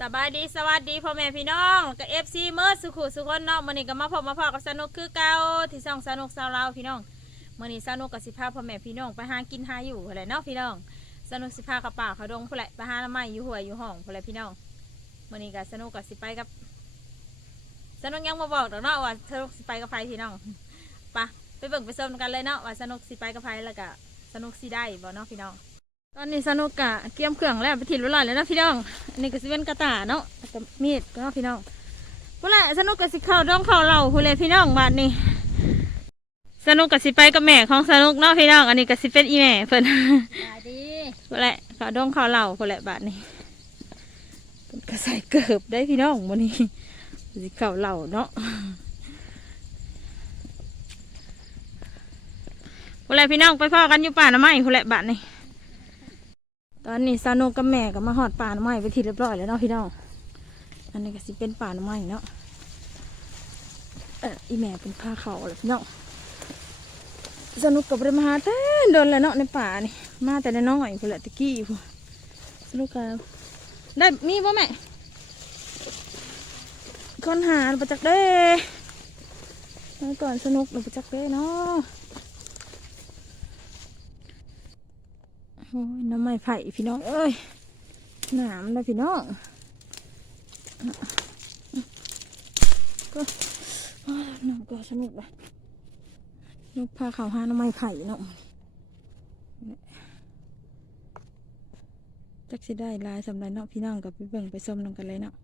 สบายดีสวัสดีพ่อแม่พี่น้องกับเอฟซีเมื่อสุขุสุขคนเนาะมื่อนี้ก็มาพบมาพอกับสนุกคือเก่าที่ช่องสนุกสาวเราพี่น้องมื่อนี้สนุกกับสิพาพ่อแม่พี่น้องไปหากินหาอยู่อะไรเนาะพี่น้อง สนุกสิพากับป่าเขาดงผู้ใหละไปหาละไม้อยู่หัวยอยู่ห้องผู้ใหละพี่น้องมื่อนี้ก็สนุกกับสิไปกับ สนุกยังมาบอกดอกเนาะว่าสนุกสิไปกับใครพี่น้องไปะไปเบิ่งไปชมกันเลยเนาะว่าสนุกสิไปกับใครแล้วก็สนุกสิได้บ่เนาะพี่น้อง ตอนนี้สนุกกะเกียมเครื่องแล้วไปถิ่นรุ่นหลานแล้วนะพี่น้องอันนี้ก็สิเป็นกระตาเนาะแล้วกับมีดเนาะพี่น้องพุ่นแหละสนุกกับสิเข้าดองเข้าเหล่าพุ่นเลยพี่น้องบาดนี้ สนุกกับสิไปกับแม่ของสนุกเนาะพี่น้อง อันนี้ก็สิเป็นอีแม่เพิ่นสวัสดีพุ่นแหละเข้าดองเข้าเหล่าพุ่นแหละบาดนี้เพิ่นก็ใส่เกิบได้พี่น้องวันนี้สิเข้าเหล่าเนาะพุ่นแหละพี่น้องไปพ่อกันอยู่ป่าหน้ำไม้พุ่นแหละบาดนี้ ตอนนี้ซาโนกับแม่ก็มาหอดป่าหน่อไม้ไปทีเรียบร้อยแล้วเนาะพี่น้อง อันนี้ก็สิเป็นป่าหน่อไม้เนาะเอออีแม่เป็นผ้าเขาแหละพี่น้องสนุกกับเรมาหาแต่โดนแล้วเนาะในป่านี่มาแต่ในน้อยพุ่นแหละตะกี้พุ่นสนุกกับได้มีบ่แม่คนหาประจักษ์เด้ก่อนสนุกเราประจักษ์เด้เนาะ โอ้ยน้ำไม้ไผ่พี่น้องเอ้ยหนามนะพี่น้องก็อ้าวน้องก็สนุกเลยนกพาเขาหาน้ำไม้ไผ่เนาะจักสิได้ลายสำหรับเนาะพี่น้องกับไปเบิ่งไปส้มน้องกันเลยเนาะ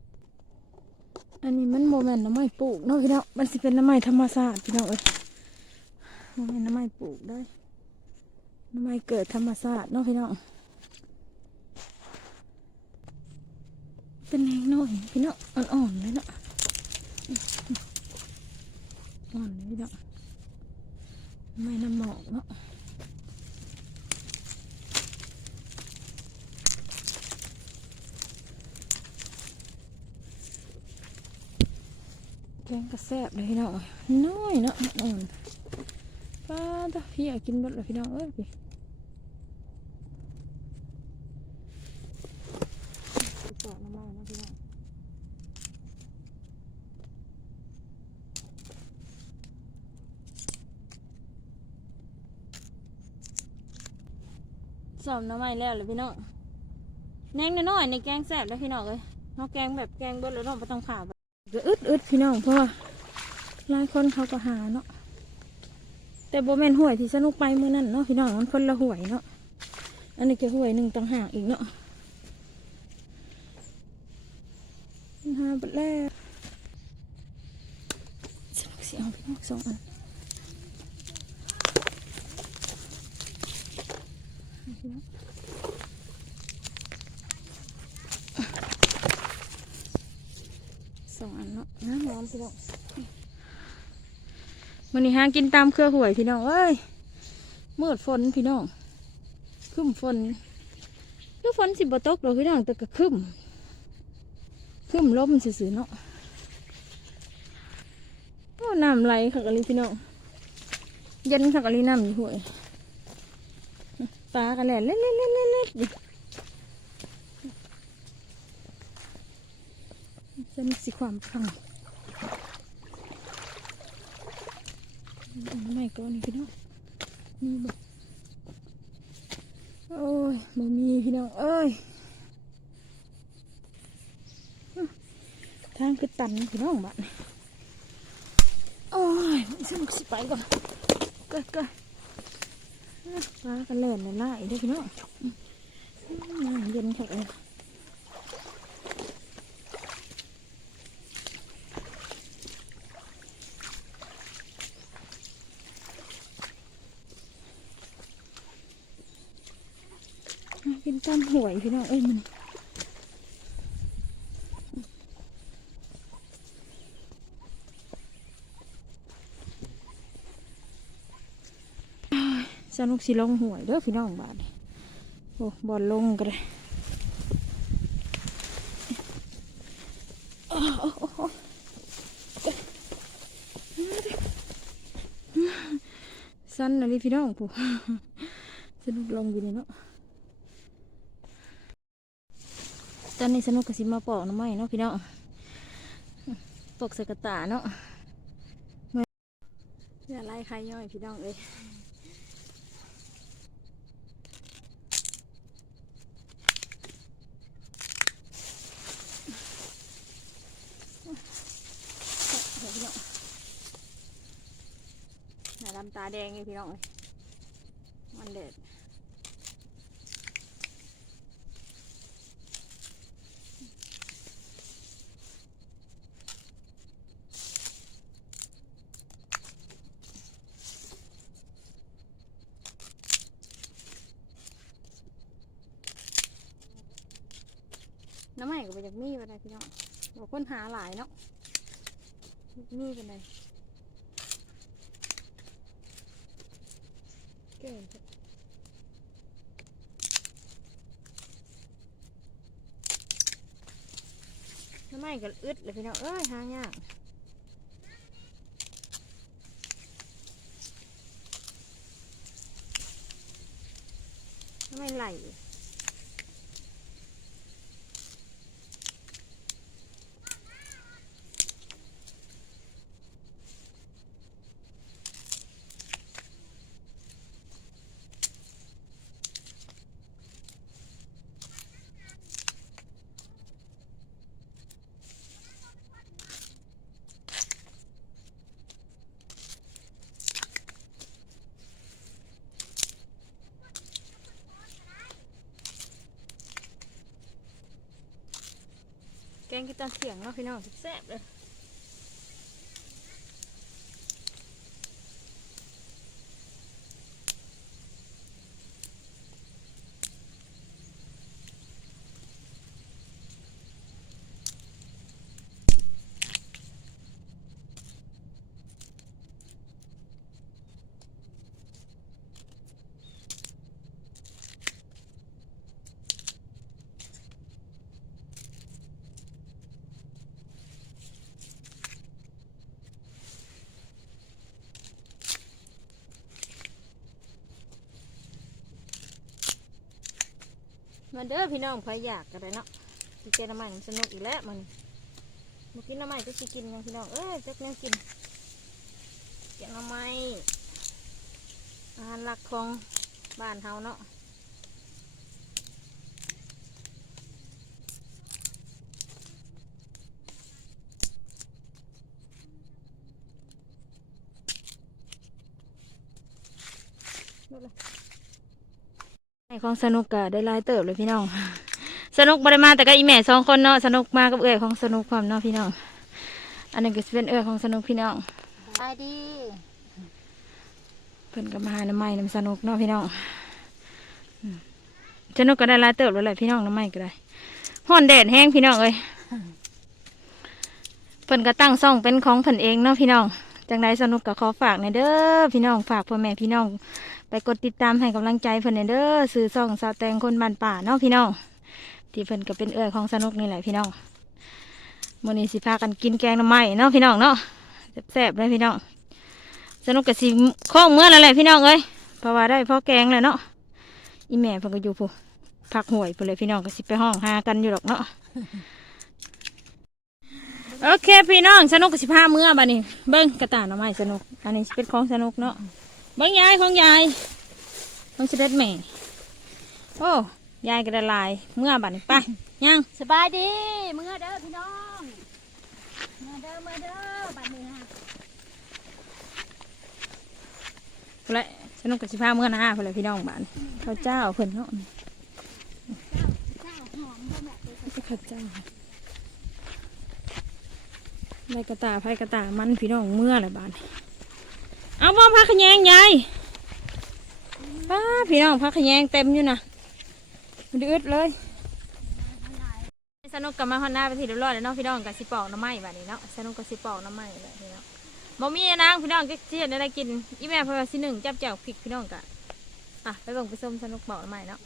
อันนี้มันโมเมนต์น้ำไม้ปลูกเนาะพี่น้องมันสิเป็นน้ำไม้ธรรมชาติพี่น้องเอ้ยโมเมนต์น้ำไม้ปลูกได้ น้ำไม้เกิดธรรมชาติเนาะพี่น้อง เป็นแหงน้อยพี่น้องอ่อนๆเลยเนาะอ่อนเลยพี่น้องไม่น้ำหมอกเนาะแกงกระแซบเลยพี่น้องน้อยเนาะอ่อน ป้าตาพี่อยากกินหมดเลยพี่น้องเอ้ยพี่ปอน้ำมันนะพี่น้องสอบน้ำใหม่แล้วเลยพี่น้องแนงน้อยในแกงแซ่บแล้วพี่น้องเลยเนาะแกงแบบแกงเบิ้ลแล้วเนาะไม่ต้องข่าวแบบอึดอึดๆพี่น้องเพราะว่าหลายคนเขาก็หาเนาะ แต่โบแมนห่วยที่สนุกไปเมื่อนั้นเนาะพี่น้องมันคนละห่วยเนาะอันนี้จะห่วยหนึ่งต่างหากอีกเนาะหาไปแล้วสนุกเสียงพี่น้องสองอันสองอันเนาะน้ำร้อนพี่น้อง วันนี้หากินตามเครือหวยพี่น้องเอ้ยมืดฝนพี่น้องคึ้มฝนคือฝนสิบตกหรอกพี่น้องแต่ก็คึ้มคึ้มลมซื่อๆเนาะโอ้น้ำไหลขักอะไรพี่น้องเย็นขักะไรน้ำอยู่หวยปลากันแหละเล็ดเล็ดเล็ดเล็ดเล็ดอยู่จะมีสีความพัง ไม่ก็นี่พี่น้องมีบ่โอ้ยบ่มีพี่น้องเอ้ยทางคือตันพี่น้องบ้านโอ้ยสนุกสิไปก่อนเก็ก็ปลากันเล่นเลยล่าอีกเด้อพี่น้องเย็นแค่เอ้ย อะกินตามห วยพี่น้องเอ้ยมันสนุกสิลงหวยเด้อพี่น้องบาทโอ้บอลลงก็ได้อ้าวโอ้โอ้โอ้สั้นอะไรพี่น้องผู้สนุกลงอยู่เนาะ ตอนนี้สนุกกับสิมาปอกน้ำไม้เนาะพี่น้องปอกสกตาเนาะมาอย่าไล่ใครย่อยพี่น้องเอ้ยพี่น้องหน้าดำตาแดงไงพี่น้องเอ้ยมันเด็ด น้ำใหม่ก็ไปจากมีไปได้พี่น้องบอกค้นหาหลายเนาะมีเป็นไรเก่งน้ำใหม่ก็อึดเลยพี่น้องเอ้ยหายากน้ำใหม่ไหล งกินตอนเสียงเนาะพี่น้องแซ่บเลย มาเด้อพี่น้องใครอยากกันเลยเนาะกินเจน้ำใหม่สนุกอีกแล้วมันมากินน้ำใหม่ก็สิกินกันพี่น้องเอ้ยจักแนวกินเจน้ำใหม่อาหารหลักของบ้านเฮาเนาะ ไอของสนุกก็ได้หลายเติบเลยพี่น้อง สนุกบริมาแต่ก็อีแม่สองคนเนาะสนุกมากับเอื้อยของสนุกความเนาะพี่น้อง อันนี้ก็สิเป็นเอื้อยของสนุกพี่น้องไปดีเพิ่นก็มาหาน้ำไม้น้ำสนุกเนาะพี่น้องอืมสนุกก็ได้หลายเติบแล้วแหละพี่น้องน้ำไม้ก็ได้ห้อนแดดแห้งพี่น้องเอ้ยเพิ่นก็ตั้งซ่องเป็นของเพิ่นเองเนาะพี่น้องจังไดสนุกก็ขอฝากในอยเด้อพี่น้องฝากพ่อแม่พี่น้อง ไปกดติดตามให้กำลังใจเพิ่นในอยเด้อซื้อซ่องสาวแตงคนบ้านป่าเนาะพี่น้องที่เพิ่นก็เป็นเอื้อยของสนุกนี่แหละพี่น้องมื้อนี้สิพากันกินแกงหน่อไม้เนาะพี่น้องเนาะแซ่บๆเลยพี่น้องสนุกกับสิข้องเมื่อแล้วแหละพี่น้องเอ้ยเพราะว่าได้พ่อแกงเลยเนาะอีแม่เพิ่นก็อยู่ผู้พักห่วยไปเลยพี่น้องก็สิไปห้องหากันอยู่หรอกเนาะโอเคพี่น้องสนุกกับสิพาเมื่อบัดนี้เบิ้งกระต่ายหน่อไม้สนุก อันนี้เป็นของสนุกเนาะ บิ้งยายของยายของเสด็จแม่ โอ้ ยายก็ได้หลาย เมื่อบัดนี้ไปยังสบายดีเมื่อเด้อพี่น้องเมื่อเด้อเมื่อเด้อบัดนี้ฮะพุ่นละสนุกกับสิพาเมื่อหน้าพุ่นละพี่น้องบ้านข้าวเจ้าเพิ่นเนาะเจ้าหอมบ่แม่ตัวไม่ใช่ข้าวเจ้าได้กระตาไผ่กระตามันพี่น้องเมื่อละบ้าน เอาบ่พักขยงยายป้าพี่น้องพักขยงเต็มอยู่นะมันอึดเลยสนุกกับมาฮอนหน้าไปทีเรียบร้อยแล้วเนาะพี่น้องกับสิปอกน้ำไม้แบบนี้เนาะสนุกกับสิปอกน้ำไม้แบบนี้เนาะบ่มีนางพี่น้องก็เชียดได้กินอีแม่พอสิหนึ่งจับแจ้าพริกพี่น้องกะอะไปเบิ่งไปส้มสนุกปอกน้ำไม้เนาะ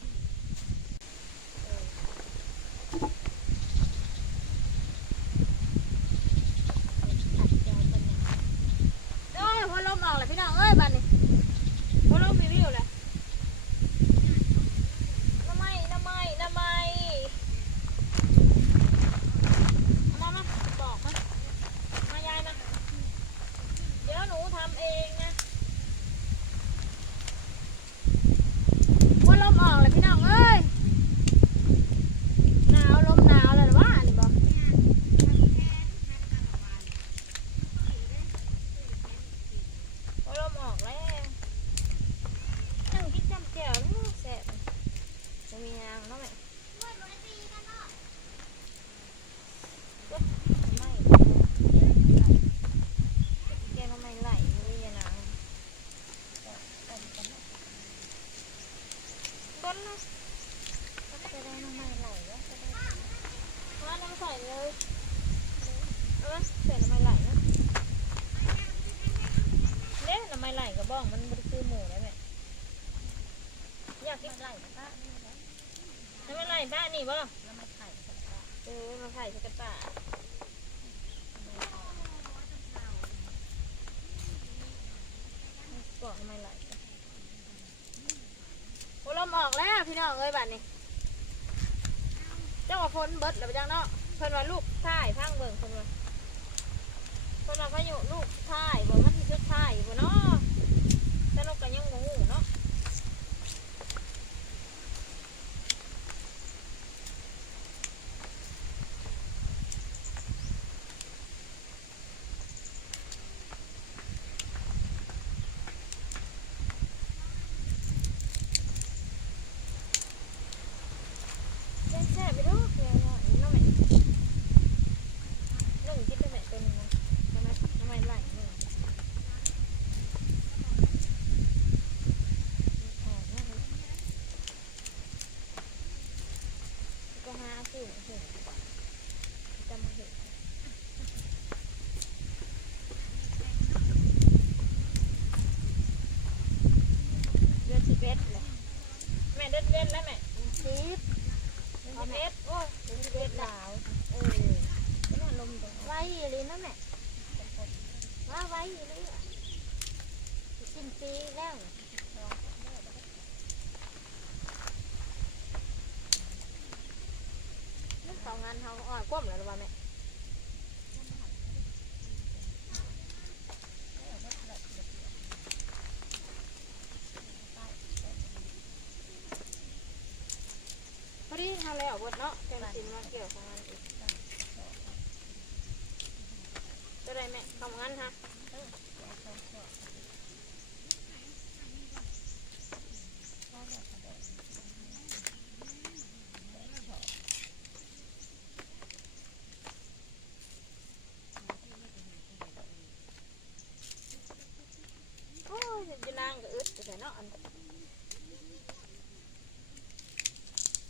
นนะจะได้น้ำมัไหลแล้วะได้แล้น้ำใส่เลยเออใส่น้ำมันไหลนะเล่นน้ำมัไหลกรบอกมันมันคือหมูได้ไหมอยากกินไหลป้น้ำมันไหลป้านี่บ่น้ำมัไข่เออมาไข่ชะกัดป่าบอกน้ำมัไหล ออกแล้วพี่น้องเอ้ยบัดนนี้ เจ้าว่าฝนเบิดแล้วไปจังเนาะเพิ่นว่าลูกท่ายพังเบิ่งเพิ่นว่าเพิ่นว่าพายุลูกท่ายบ่มันสิชุดท่ายบ่เนาะแต่นกก็ยังบ่ฮู้เนาะแซ่บแซ่บไปดูเดี๋ยวเนาะนี่เนาะแม่นึ่งคิดได้แม่ตัวหนึงนะทำไมทำไมไหลหนึ่งออกนะก็ หาสิ่งสิ่งจำมาเห็นเดือนสิบเอ็ดเลยแม่เดือนสิบเอ็ดแล้วแม่ ซีฟ เดือนสิบเอ็ดโอ้ยเดือนสิบเอ็ดหนาวเออไม่น่าลมตรง ไว้เลยนะแม่ว่าไว้เลยอะสิ้นปีแล้วนึกสองงาน เขาอ่อนก้มแล้วหรือว่าแม่พอดีทำแล้วบดเนาะแกงจินมาเกี่ยวของมันอีกจะได้แม่ทำงงั้นฮะโอ้ยจะนางก็อึดแต่เนาะอัน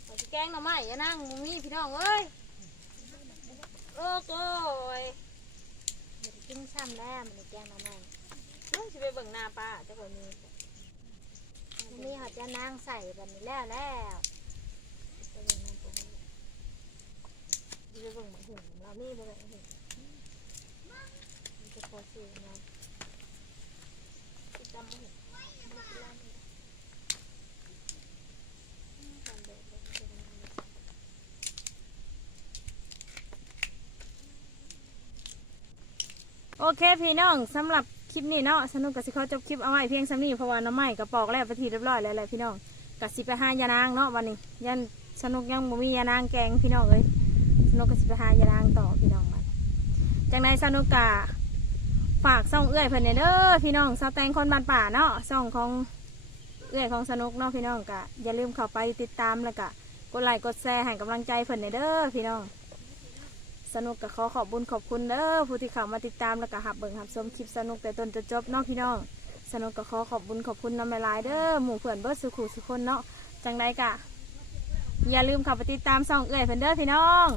เอาสิแก งหน่อไม้อย่านั่งมึงมีพี่น้องเอ้ยโอ้โก้ยมันกินซ้ำแล้วมันแกงมาใหม่น้องสิไปเบิ่งหน้าป้าเจ้าคนนี้มันมีเขาจะนางใส่แบบนี้แล้วแล้วไปเบิ่งหน้าป้าสิไปเบิ่งหมาหุ่นเรามีบ่ได้หุ่นมันจะพอซื้อเนาะสิจำบ่หุ่นบ่สิล้านเลยจำได้บ่สิล้านเลย โอเคพี่น้องสำหรับคลิปนี้เนาะสนุกกับสิเขาจบคลิปเอาไว้เพียงสำนี้เพราะว่าน้ำไม้กระปอกแล้วไปทีเรียบร้อยแล้วแหละพี่น้องกับสิไปหายานางเนาะวันนี้ยันสนุกยังบ่มียานางแกงพี่น้องเอ้ยสนุกกับสิไปหายานางต่อพี่น้องมันจังในสนุกกะฝากซ่องเอื้อยเพิ่นเนี่ยเด้อพี่น้องสาวแตงคนบ้านป่าเนาะซ่องของเอื้อยของสนุกเนาะพี่น้องกะอย่าลืมเข้าไปติดตามแล้วกะกดไลค์กดแชร์ให้กำลังใจเพิ่นเนี่ยเด้อพี่น้อง สนุกกับขอขอบบุญขอบคุณเด้อผู้ที่เข้ามาติดตามแล้วก็หับเบิ่งหับชมคลิปสนุกแต่ต้นจนจบเนาะพี่น้อง สนุกกับขอขอบบุญขอบคุณน้ำลายๆเด้อหมู่เพื่อนเบิร์ดสุขุสุคนเนาะจังใดกะ อย่าลืมเข้าไปติดตามส่องเอื่อยเพิ่นเด้อพี่น้อง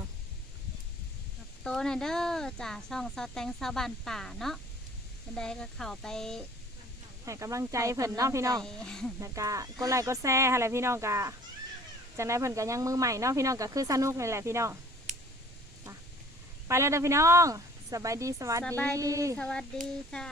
โตนะเด้อจ่าช่องซาแตงซาบานป่าเนาะจะได้ก็เข้าไปให้กำลังใจเพิ่นเนาะพี่น้องแล้วก็กดไลค์กดแชร์อะไรพี่น้องกะจังใดเพิ่นก็ยังมือใหม่เนาะพี่น้องก็คือสนุกนี่แหละพี่น้อง ไปไปแล้วเด้อพี่น้องสบายดีสวัสสดี บายดีสวัสดีจ้า